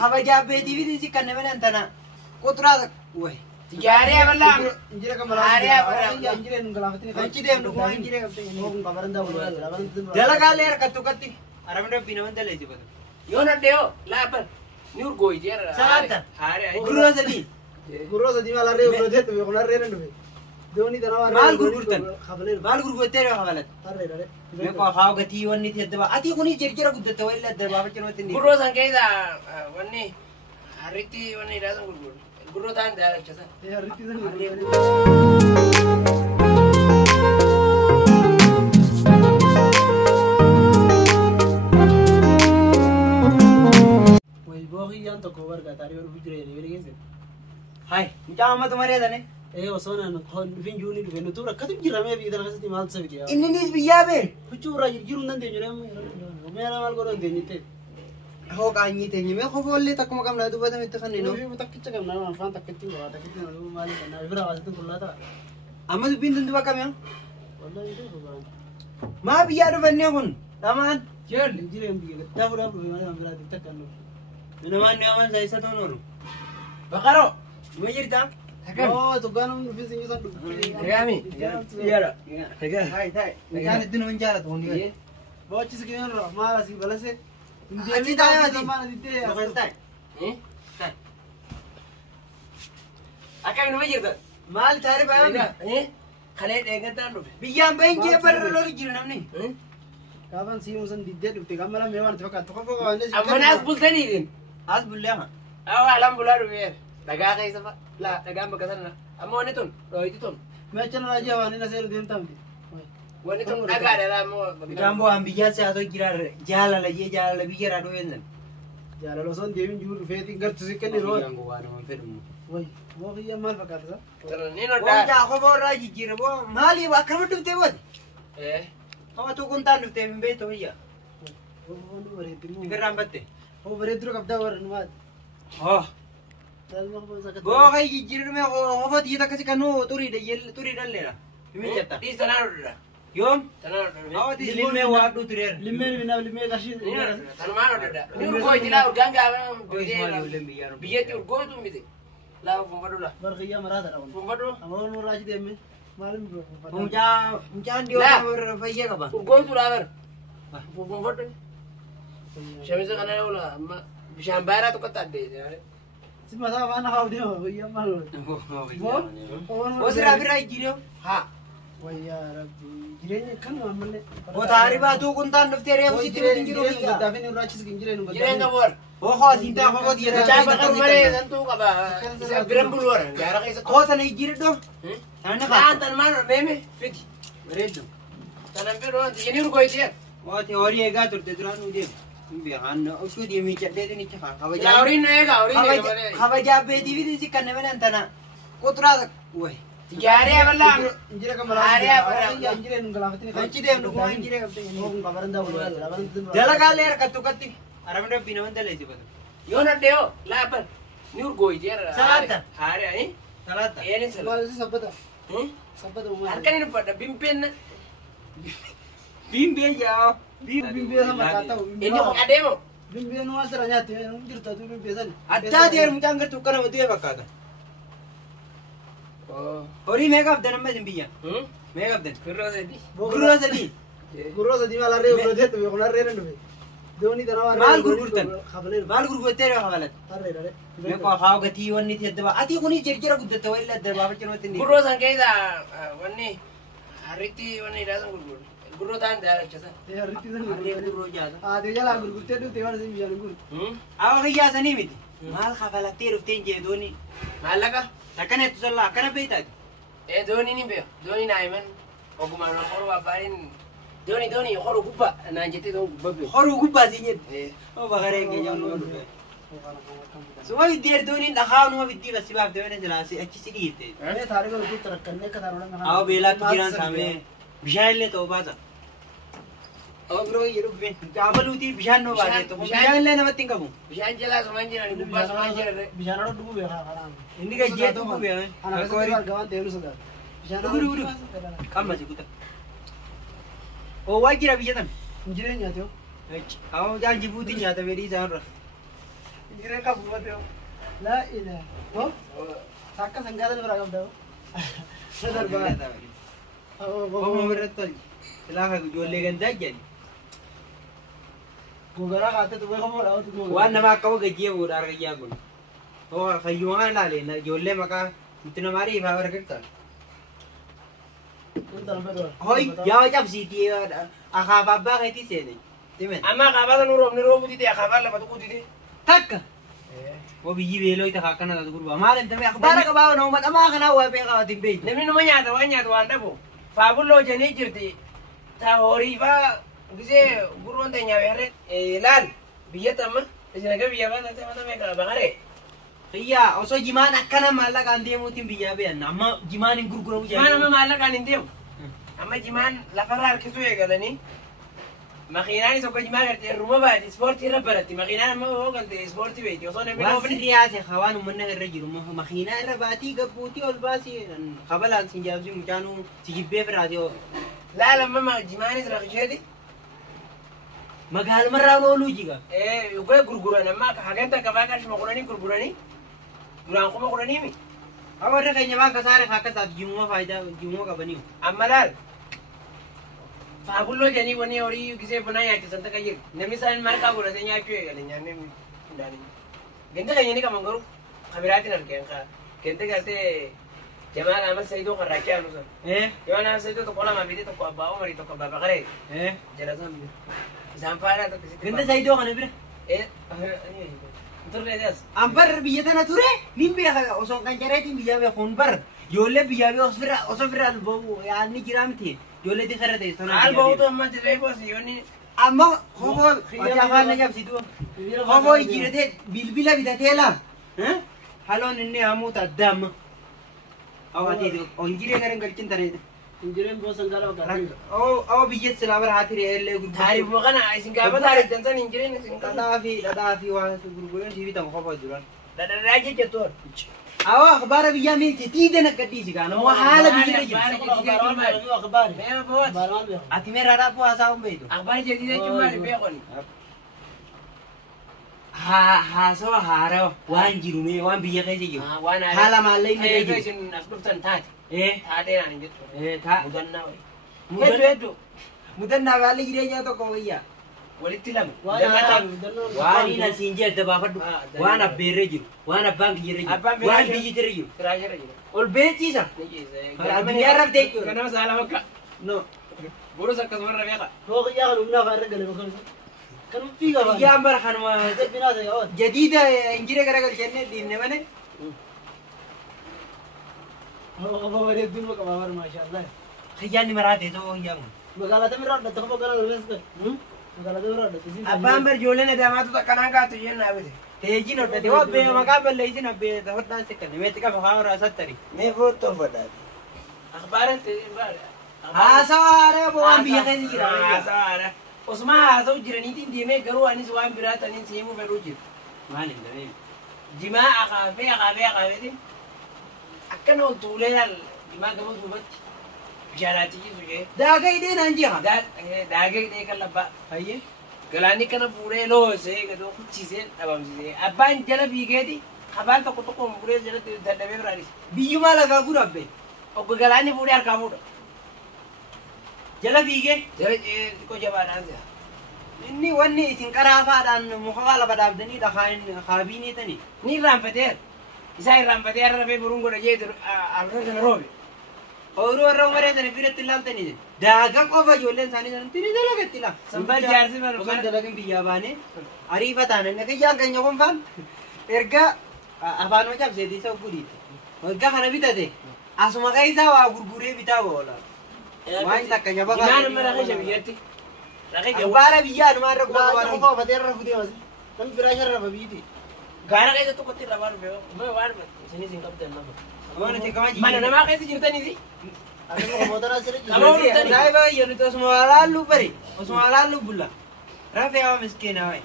خبجا بيتي في ذي كنا من أنتنا قطرة وين تجاري ولا إنجيل كمال إنجيل نقلافتني كنتي دم نقول إنجيل هو كبرن ده ولا دلا قال لي ركتو كتي أرمنا بينا من دلا يجيبه يونا ديو لا بل نور قوي جير ساعة هاري غروزة دي غروزة دي مال ريو بروجيت بيقول ريرن دبي دوني تناور مال غرورتن خبلين مال غرور تيرو خبلت ترى رأي मैं को खाओ गति वन्नी थी दबा आती कोनी जर्जर गुद्दत तो इल्ला दबा बचन मत नहीं गुरो संकेता वन्नी हरिती वन्नी राजन गुरो दान दे अच्छा ये रीति से वही बोगी यान तो कवर का तारी और गुजरे नहीं मेरे कैसे हाय मुझे मत तुम्हारे दने ايه وصلنا نخون فين جوني فين تورا كتب جرا ما بيقدر خستي مال سوي كيا إنني بيجابه بتشورا يجرون نندي جرام وميرا مال قرون ديني تي هو قاعد تاني ما خوف ولا تكمل كم لا تبغى تمتخني نو نو في متكتش كم نعم فان تكتين ولا تكتين ولا مالي كنا يفرا واسطن كلها تا أما تبين تندوا كم يوم والله يدو بقى ما بيجارو بني هون تمام جير جير يوم بيجي تابورا بيجي ما بيجي تكنو من ما نيومان زي ستونورو بقرو ما يرتا اوه تو كانوا في سيني صدق ريامي يلا هاي هاي كان الدنيا من جارت هون बहुत चीज के ना हमारा सी भले से अच्छी तरह से माना देते हैं बखरता है أكمل وجهك माल थारे बाया خليت إيه كنت أنو बियाम बहन के पर लोरी जिरना नहीं कावन सी उसन दिद्दे दुते कामला मेवान तफका तफको वाले أما ناس بولتني دين आज बुल्ले हाँ أو علام بولارو بير دقا كيسا لا دقا بكسرنا أما ونيتون رويتون मैं चला राजा वाले ना सेल दिन तम ونيتون دقا لا مو jambo ambiya se ato girar jala la ye jala la biya rado yendan यार लोसन देविन जूर फेती घर तुझे कने रो jambo wana man fermo वही वो ही माल फका था ترى نينو bo دا ja ko bo raji jira bo mali wa kamatu te wad إيه ama to kunta nu te mbe to ya वो बरे तिमो garam batte वो बरे द्रो कब दा वर नवाद oh चल मख बसा bo kai jira me ho ho di ta kasi kanu turi de yel turi dalle la mi jetta دي تنارو دا yom تنارو aw di limme wa du turer Limaye बिना लिमे काशी تنمانو دا نيرو كوي تلا ورغانغا boys mali ulle mi yaro بيجي ورغو تو ميدي لا فمبدو لا बरखिया मरा था فمبدو अमोन वो राज दे में मालूम muja ndio La. ko fayya ka ba ورغو تو لا ور فمبدو شمس كنا ولا ما بشامبارا تو كتا دي सिमा सा वाना खाओ दे भैया माल o sira bira jiro ها भैया रब्बी जिरे खन हमने o tari ba tu kunta nufte re o sitiro jiro जिरे दाफे ने राज से जिरे नु جيرين دور o ho sinta ho di ra جاي بكر مري انتو كبا برم بلور جارا كيس ko ta nei jiro do ana لا ka انت ما ميمي فيدي redo تنبيرو انت ينيرو كوي دي o teori e gatur te duranu de bi han o su di mi chatte ni cha يا اورين نيغا اورين خبجا بيتي في ذي كنا من أنتنا قطرة وين تجاري ولا जिरे कमला जिरे नु गलाفتني كنتي دم نقول إنجيل هو كبرن ده ولا دلا قال لي ركتو كتي أرمنا بينا من دلا يجيبه يونا ديو لا بل نور كوي دي Salata. هاري اي ثلاثة يعني سلا माल से सबदा सबदा Uma harkan ini pada bimpin بيم بيجا بيم بيم sama kata ini kok ada mo بيم بيم nu asra nyate nu jirta tu bim besan अच्छा देर मुझे अंगर तुक्का ना बतूए बकाता oh और ये मेकअप देना मैं जिम्बिया मेकअप देना kurang tadi गुरुआ से दी गुरुआ से दी वाला रे प्रोजेक्ट में कोना रे रे दोनी तरह माल गुरुगुरतन खबले माल गुरुगुर तेरे हवाले अरे रे मैं को खाओ गति वन्नी थी दबा आती कोनी जर्जर गुद्दत तो इल्ला दबा बचन मत नहीं guru sangkeda wani hariti wani rasan guru tan da chasa ये रीति से अरे गुरु जाता आ दे जला गुरु ते दु तेवार से बियान गुरु आओ खिया सनी मित माल खाफला तेरे तेंजे दोनी malaka لكن تصلى كنا بيتك eh doni ni be doni na iman oguma na khoro wa farin doni khoro kupa na jete don kubbe خرو كوبا زينيت eh او بغريك يا جون سو ما يدير دوني دخاون ما بدي بس باب دوين جلاسي اچي سيديت अरे थारे को कुछ तरह करने का तारों में आओ बेला किरान सामे बिशाल ले तो बाजा او برو يرو بين تعملوا دي بشان نو باجي تو بشان ले ना मतिंग कबू bishan jela sumanjira ni kupa sumanjira re बिजाना डुबु बेखा खराम इनके जे तो को बे انا कोरी गवान तेलु सदा बिजाना गुरु गुरु कम मजे कुता ओ वाई किरा बिजतन जिरे न्यातो आओ जान जिबूती जाता मेरी जान र Injireen qabu matee. لا إله هو ساكا سنجاد البراغ ده صدر بقى Kau berarti silakan jualnya ganda jadi. غوغرا قاعدة تبغى كم ولا أنت Wan nama kau gaji aku dar gaji aku. Oh kayuangan lah le, na jualnya maka itu nama hari power kita. أنت نبدو Hoi, ya macam sih dia akak bapa kayak itu sih. Timen. Amma kaabala nuroo butite kaabala batu kutite. Takka. Wo biji belo itu kakak nada tuh gua. Malam tapi aku bara ke bawah nomor ama kana wa pe ka timbe. Namni nama nyaata waan dhabu. Faabuloo janii jirti. Ta horii faa gisee gurroon teenya beerre. Laal biyya tamma. Isin akka biyya faa taatee mata meeqa baqaree. Iya, osoo jimaan akkana maallaqaan deemuutiin biyyaa beeyan. Amma jimaan hin gurguramu Jimaan amma maallaqaan hin deemu. Amma jimaan lafarraa harkisuu eegalanii. Makiinaan isa jimaa gartee ruma baati ispoortii irra baratti. Makiinaan amma hoo galte ispoortii beekti. Osoo namni Waan oofne. sirriyaase hawaan uummanna irra jiru makiinaa irra baatii gabbuutii ol baasii kabalaan sin jaabsii mucaanuu si jibbee firaatee oo. Laal amma jimaanis rakisheeti. Magaalumarraa ooluu jiga. Yookaan gurguran amma haganta qabaa qarshima kudhanii gurguranii. Duraan kuma kudhanii mi. Warra keenya waan kasaare akka isaati jimmuma faayidaa jimmuma qabaniiru. Amma laal. Faabulloo janii wanni horii gisee bunaa nyaachisan takka jiru. Namni isaan marqaa godhatee nyaachuu eegale nyaannee hundaanin. Ganda keenya ni qaban garuu kabiraatiin argeen kaa. Ganda gartee Jamaal Ahmad Sayyidoo Karraakii aanu san. Jamaal Ahmad Sayyidoo tokko lama bitee tokko abbaa Umarii tokko abbaa Baqaree. Jala san bira. Isaan faayidaan tokko sitti. Ganda Sayyidoo kana bira. Turre dees. Ambar biyya tana ture nin beeka osoo kan jareetiin biyya beekuun bar ijoollee biyya bee osoo firraa alba'u yaadni jiraa miti ijoollee tikara ta'e sana. Alba'uutu amma dirree boosii yoonni. Amma kofoo hojii afaan na jabsitu kofoo ijjiiratee bilbila bitatee laa haloon inni hamuuta adda amma. Awwaati onjiree gara galchin tareedha. Injireen boosan gara waggaa. Oo biyya silaa bara haati re'eellee gurguruu. Taarifuma kana isin gaafa taariftan san injireen isin dhadhaa fi waan gurguran si bitan kofoo jiran. dhadhaa jejjettoon. Awwa akhbaara biyyaa miiti tiideen akka dhiisi gaana moo haala biyya jira. Ati meeraadhaa bu'aa isaa hin beektu. Akhbaar jedhii jechuun maali beekoni? Haasawa haarawa waan jiru mee waan biyya keessa jiru. Haala maallee inni jiru. Isin as dhuftan taate. Taatee naan hin jettu. Mudannaa wayi. Hedduu. Mudannaa baalli jireenyaa tokko wayyaa. Walitti lama. Waan inni asiin jee adda baafadhu. Waan abbeerree jiru. Waan abbaan kiyyarree jiru. Waan biyyi tirre jiru. Firaashirra jiru. Ol beeksiisa. Addunyaa irratti jechuudha. Ganama saala bakka. No. Boros akkasuma irra beeka. Hooqiyyaa kan humnaa fa'aa irra gale bakka kan fiigaa baay'ee. Yaa bara kanuma Binaa ta'e oo. jadiida injiree garagalchannee diimne malee. Hooqa bareedduu nama qabaa bara maashaallah. Xiyyaanni maraatee ta'uu hiyyamu. Magaalaa tamirraa adda tokko gara galmeessa kan. Magaalaa tamirraa adda. Abbaan bar ijoolleen adaamaatu takkanaan kaatu jennaa bite. Teejjiin hodhate waa bee maqaa balleessin abbee hodhaan sikkane meetti qaba haa horaa sattari. Mee footoo fodhaate. Akhbaaran ta'e baadha. Haasawa haaraa boo waan biyya keessa jira. Haasawa haaraa. Osuma haasa'u jiraniitiin deemee garuu anis waan biraa taniin siimuu fedhuu jiru. Maaliin daree? Jimaa akaabeetiin akkana ol tuulee laal jimaa gama duubatti bishaanaatti jiru jee. Daagaa hidhee naan jiha. Daagee hidhee kan labbaa. Fayyee. Galaanni kana fuudhee loosee gadoo kuchisiisee dhabamsiisee abbaan jala fiigeeti abaan tokko fuudhee jalatti dadhabee biraanis. Biyyumaa lagaa guddaa abbee. Obbo Galaanni fuudhee harkaa fuudha. Jala fiigee. Jala xiqqoo jabaadhaan jira. Inni wanni isin qaraafaadhaan muka lafa dhaabdanii haabiinii tani. Ni irraanfateera. Isaa irraanfatee har'a rafee buruun godha jee abdoo sana roobe. Ooluu warra umaree sana biratti ilaaltanii daagaa qofa ijoolleen isaanii sana tini dalagatti laa. Sanbaa jaarsi malu Osoo dalagin biyyaa baanee ariifa taananii kiyyaan keenya konfaan erga afaan hojii abseetii isa guddiitti. Waggaa kana bitate asuma keessaa waa gurguree bitaa oola. Waan takka nyaba baay'ee. Naan amma rakee biyyatti. Abbaara biyyaa anumaa irra Waa tokko qabatee irra futee masi. Kan firaasha irra babiiti. Gaara keessa tokkotti irra waan dhufee waan isinis hin qabdan nama. Mana namaa keessa jirtaniiti. Akka mootora asirra jiru. Nama huntani. Daa'iba yeroo osuma walaallu bari osuma walaallu bulla. Rafee hawa miskiina wayi.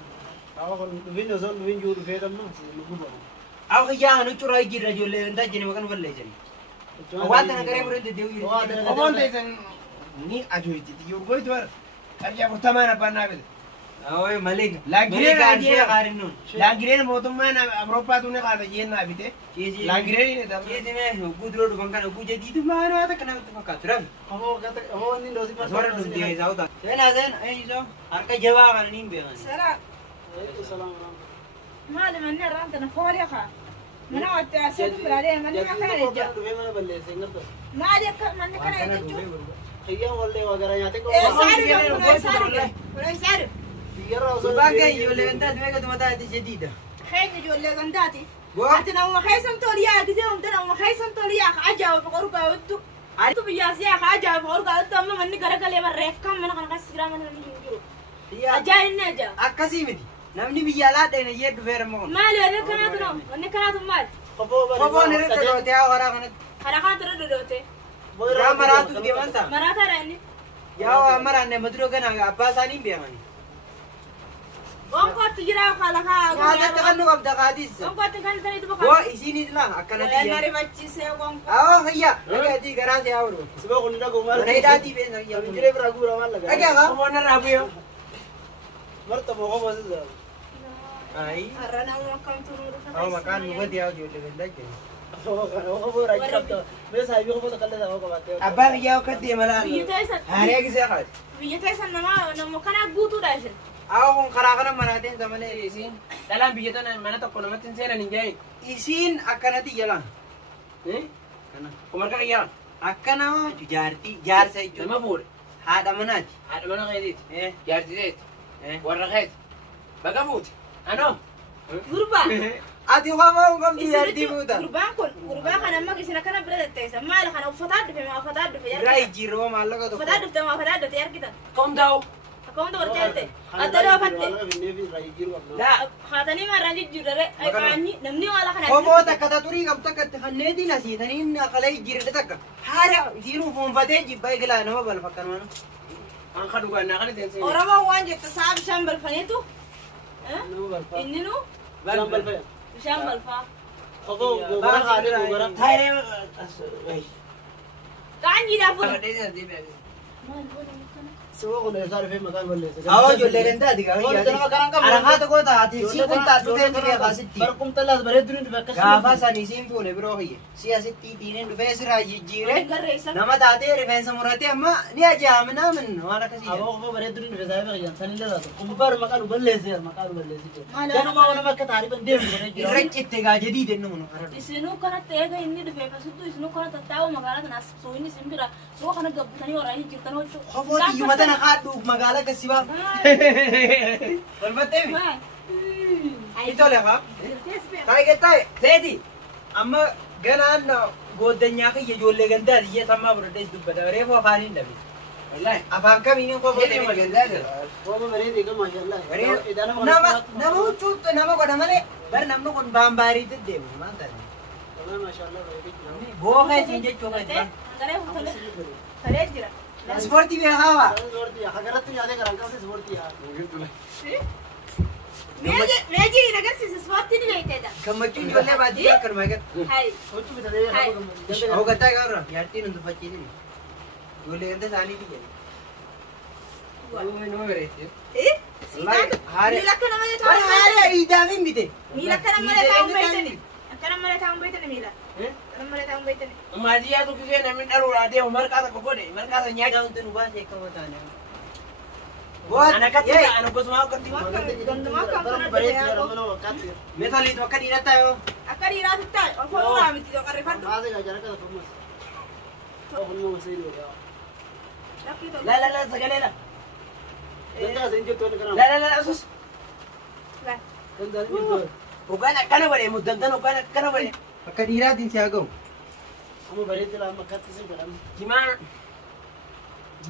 Awa kun dhufin osoo dhufin jiru dhufee qabna lubbuu bahu. Aw kiyyaa hanu curaa jirra ijoollee hin taajjine maqaan balleessani. Waan tana garee fudhate deebi'u jiru. Omoon teessan ni ajoojiti. Yoo goytu warra qarshii 40 abbaan naa bite. Awoi malik. Laangireen Laangireen gaarin nun. Laangireen mootummaan Awurooppaa tuune kaata jennaa bite. Ciisi. Laangireen ni dha. Ciisi mee guduroo dhufan kana gujja diitu maal waa takka namatti fakkaatu rabi. Ammoo inni doosi Aswarra dhumtee isaa utaa. Seen eeyiso harka jabaa kana niin beekan. سلام ما لي من رانت انا فارقه من وقت اسافر عليه من ما كان يجا ما عليك من كان يجا ولا يسعر Gurbaan kee ijoollee gantaati meeqa tumataa ati jadiida. خير يقول لك انتاتي Goo. حتى لو ما خيسم توليا كذا ومتنا وما خيسم توليا اجا وفقرقا ودو عرفتوا بياس يا اجا وفقرقا ودو اما من كرك لي بريف كم من خلق السلام من اجا النجا Akkasii miti. Namni biyya alaa dheena jee dhufeera moo. مالي انا كانت نو انا كانت مال Kofoon irratti dhootee haa waraa kanatti. حركات ردوته Yaa maraatu deeman saa. مرات راني Yaa maraanne maduroo gana abbaa isaanii hin beekan. وانقط تجرا خالها Nyaatatti kan nu qabda qaadis. وانقط كان تري تبقى Goo isiinis laa akkanatti ولا jee. ناري بچي سي وانقط Awoo fayyaa. Dhagaatii garaa see haa oolu. Mana hidhaatii beena fayyaa. Dhagaa kaa. Kofoon irraa bu'ee. Ayi. أرانا وكم تنور Awoo maqaan nu gadi haa ijoollee gandaa jenna. Abbaa biyyaa akkatti deema laala. Haaree gisee qaati. بيجتايسن نما كان أقوتو داشن Awoo kun karaa kana maraateen malee isiin. Dhalaan biyya tana mana tokko namatti hin seenan hin jahin. Isiin akkanatti jalaan. Kana. Kumarka qiyyaa. Akkana jaartii jaarsa Nama jechuudha. fuudhe. Haadha manaati. Haadha mana keetiiti. Eh. Jaartiseeti. Eh. Warra keeti. Baga fuute. Anoo. غربا Ati qofa hin qabdu jaartii fuuta. غربا كان أما كيسنا كان برد تيسا ما له كان فتاد في ما فتاد في Biraa jijjiirroo maallaqa tokko. فتاد في ما فتاد في يركض Kom daa'u. أكون دور جالته أتلو فتة Laa. خاتني ما رانجي جرّة أي كاني نمني ولا كان Kophoo takka ta turii qabdu takka hanneetiin asiitanii akalee jijjiirrete takka. Haadha isiinuu fuunfatee jibbaa eegalaa nama balfakkan mana. An ka dhugaa naa kana teensee. ورما وانجت تصاب شامبل فنيتو إننو شامبل فا Taayiree. كان يدا فل Awoo ijoollee gantaati arahaa tokko taati isiin kun taatutee turee kaasitti. Gaafa san isiin fuune biroo kiyye. Si asitti dhiineen dhufee sirraa jijjiiree قريسا nama taatee rifeensa muratee amma ni ajaa'amnaa min waan akkasii. Irra citte gaa jedhii dennu mun. isinu kana teega inni dhufe kasutu isinu kana tattaa'u magaalaa kana soo inni simbira soo kana gabbatanii waraanii jirtan hojju Kofooti iyyuma tana kaadhuuf magaalaa gassibaa. Walfattee mi? Itole haa? Taa'ee taa'e. Teeti. Amma ganaan gooddanyaa kiyya ijoollee gandaati iyya sammaa fudhadhees dubbata. Reefu afaaniin dhabe. Wallaahi. Afaan kamiin Teeti kofooti. magandaa jira. Nama huccuutu nama godha malee bar namni kun baambaarii deddeemu maal ta'e? Booka isiin jechuu kan jiran. Talee jira. Ispoortii beekaa waa. Meejii agarsiisa ispoortii ni beekteedha. Gammachuun ijoollee baadiyyaa akkanuma eegan. Hayi. Hoogattaa gaarra yaadtiin hin tuffachiisin. Ijoollee ganda isaaniiti jedhe. Nama bareeche. Miila akka nama taa'u Haala iidaamin bite. miila akka nama taa'u beektani. Akka nama taa'u beektani miila. Nama taa'u beektani. Maatiyaa tukkisee namni dhaluudhaa deemu marqaa tokko godhe marqaa sana nyaata. Nyaata nu baasee akkama taane. Ana akkatti ana gosumaa akkatti. Gandumaa kan kana dhufee Meetaliitu akka dhiirattaa yoo. akka dhiiraatti taa'e ofoo irraa miti qarrifadhu. La sagalee la. La sus. Hoggaan akkana godhe muddamtan hoggaan akkana godhe. Akka dhiiraatiin si haa ga'u. Himaa.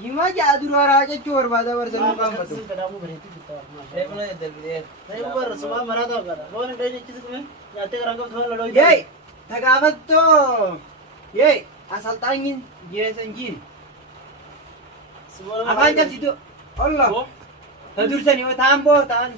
Jimaa ja'a duraa raa jechuu barbaada barsiisuu qaanfatu. Reefuna daddarbitee. Yee! Tagaafattoo! Yee! Asalxaanyin jeesan jiin. Afaan cabsitu. Allah! Ta dursanii yoo ta'an boo ta'an.